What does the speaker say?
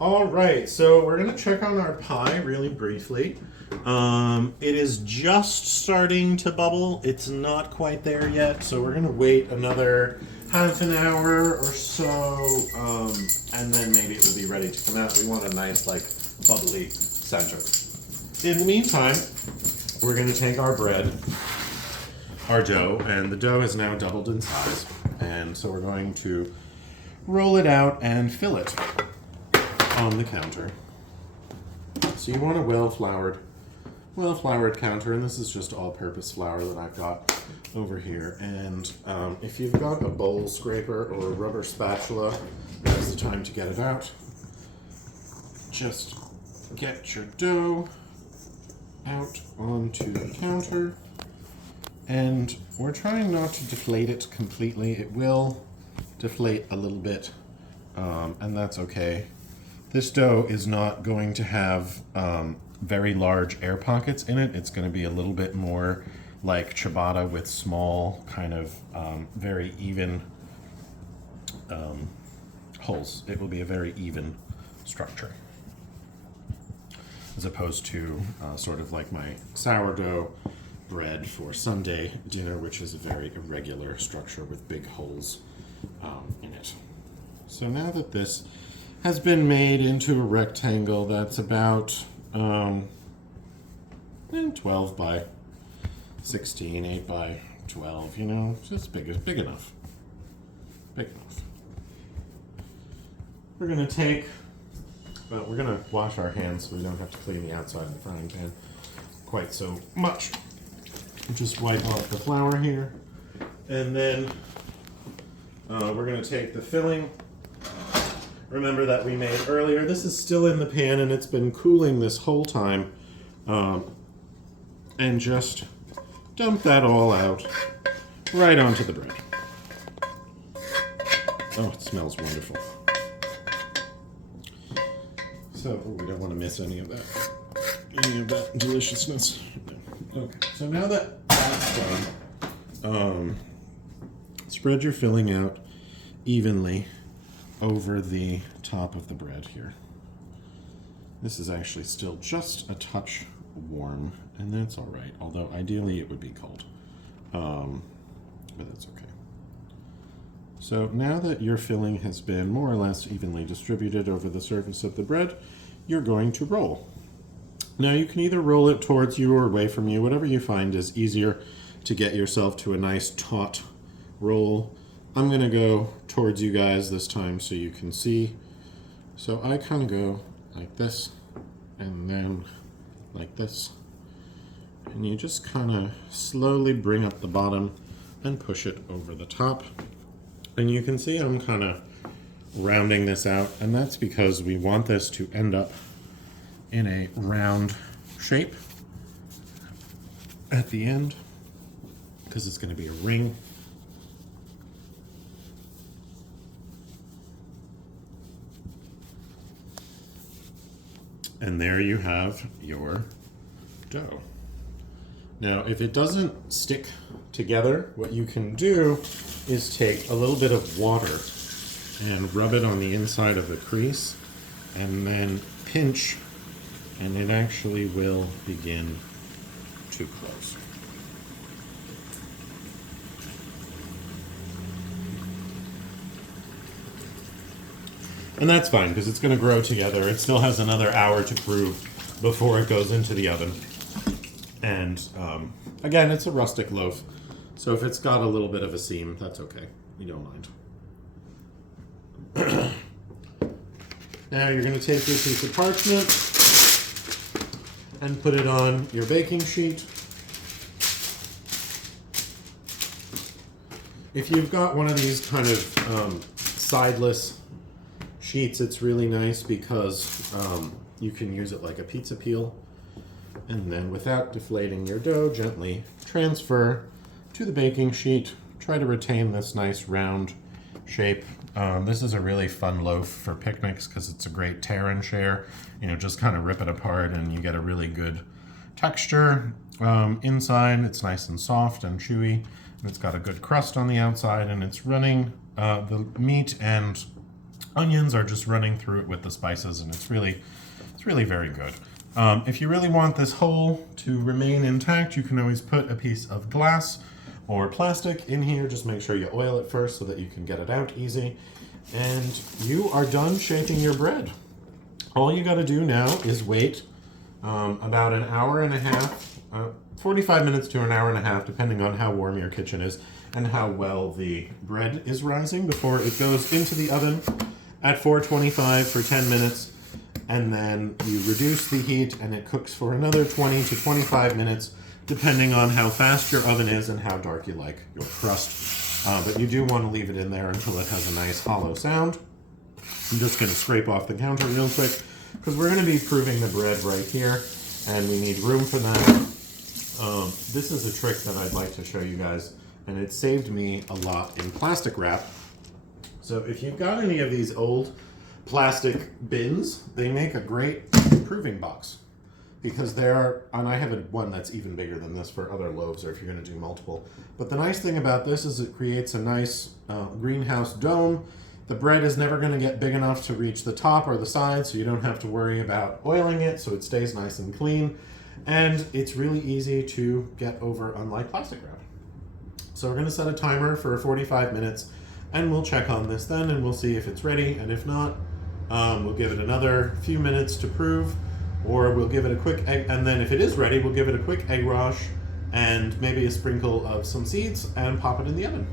All right, so we're gonna check on our pie really briefly. It is just starting to bubble. It's not quite there yet, so we're gonna wait another half an hour or so, and then maybe it will be ready to come out. We want a nice, like, bubbly center. In the meantime, we're gonna take our bread, our dough, and the dough is now doubled in size, and so we're going to roll it out and fill it on the counter. So you want a well-floured counter, and this is just all-purpose flour that I've got over here. And if you've got a bowl scraper or a rubber spatula, now's the time to get it out. Just get your dough out onto the counter, and we're trying not to deflate it completely. It will deflate a little bit, and that's okay. This dough is not going to have very large air pockets in it. It's going to be a little bit more like ciabatta with small, kind of very even holes. It will be a very even structure, as opposed to sort of like my sourdough bread for Sunday dinner, which is a very irregular structure with big holes in it. So now that this has been made into a rectangle that's about 12 by 16, 8 by 12, you know, just big enough. Big enough. We're going to take, well, we're going to wash our hands so we don't have to clean the outside of the frying pan quite so much. Just wipe off the flour here, and then we're going to take the filling. Remember that we made earlier. This is still in the pan and it's been cooling this whole time. And just dump that all out right onto the bread. Oh, it smells wonderful. So, we don't want to miss any of that deliciousness. No. Okay, so now that that's done, spread your filling out evenly over the top of the bread here. This is actually still just a touch warm, and that's all right, although ideally it would be cold. But that's okay. So now that your filling has been more or less evenly distributed over the surface of the bread, you're going to roll. Now you can either roll it towards you or away from you, whatever you find is easier to get yourself to a nice taut roll. I'm going to go towards you guys this time so you can see. So I kind of go like this, and then like this. And you just kind of slowly bring up the bottom and push it over the top. And you can see I'm kind of rounding this out, and that's because we want this to end up in a round shape at the end, because it's going to be a ring. And there you have your dough. Now, if it doesn't stick together, what you can do is take a little bit of water and rub it on the inside of the crease, and then pinch, and it actually will begin to close. And that's fine, because it's going to grow together. It still has another hour to prove before it goes into the oven. And again, it's a rustic loaf, so if it's got a little bit of a seam, that's okay. We don't mind. Now you're going to take your piece of parchment and put it on your baking sheet. If you've got one of these kind of sideless sheets, it's really nice because you can use it like a pizza peel, and then without deflating your dough, gently transfer to the baking sheet. Try to retain this nice round shape. This is a really fun loaf for picnics because it's a great tear and share. You know, just kind of rip it apart and you get a really good texture. Inside, it's nice and soft and chewy. And it's got a good crust on the outside, and it's running the meat and onions are just running through it with the spices, and it's really very good. If you really want this whole to remain intact, you can always put a piece of glass or plastic in here. Just make sure you oil it first so that you can get it out easy. And you are done shaping your bread. All you got to do now is wait about an hour and a half, 45 minutes to an hour and a half, depending on how warm your kitchen is and how well the bread is rising, before it goes into the oven at 425 for 10 minutes. And then you reduce the heat and it cooks for another 20 to 25 minutes, depending on how fast your oven is and how dark you like your crust. But you do want to leave it in there until it has a nice hollow sound. I'm just going to scrape off the counter real quick because we're going to be proving the bread right here, and we need room for that. This is a trick that I'd like to show you guys, and it saved me a lot in plastic wrap. So if you've got any of these old plastic bins, they make a great proving box, because and I have one that's even bigger than this for other loaves, or if you're going to do multiple. But the nice thing about this is it creates a nice greenhouse dome. The bread is never going to get big enough to reach the top or the side, so you don't have to worry about oiling it, so it stays nice and clean. And it's really easy to get over, unlike plastic wrap. So we're going to set a timer for 45 minutes, and we'll check on this then, and we'll see if it's ready. And if not, we'll give it another few minutes to prove, or we'll give it a quick egg, and then if it is ready, we'll give it a quick egg wash and maybe a sprinkle of some seeds and pop it in the oven.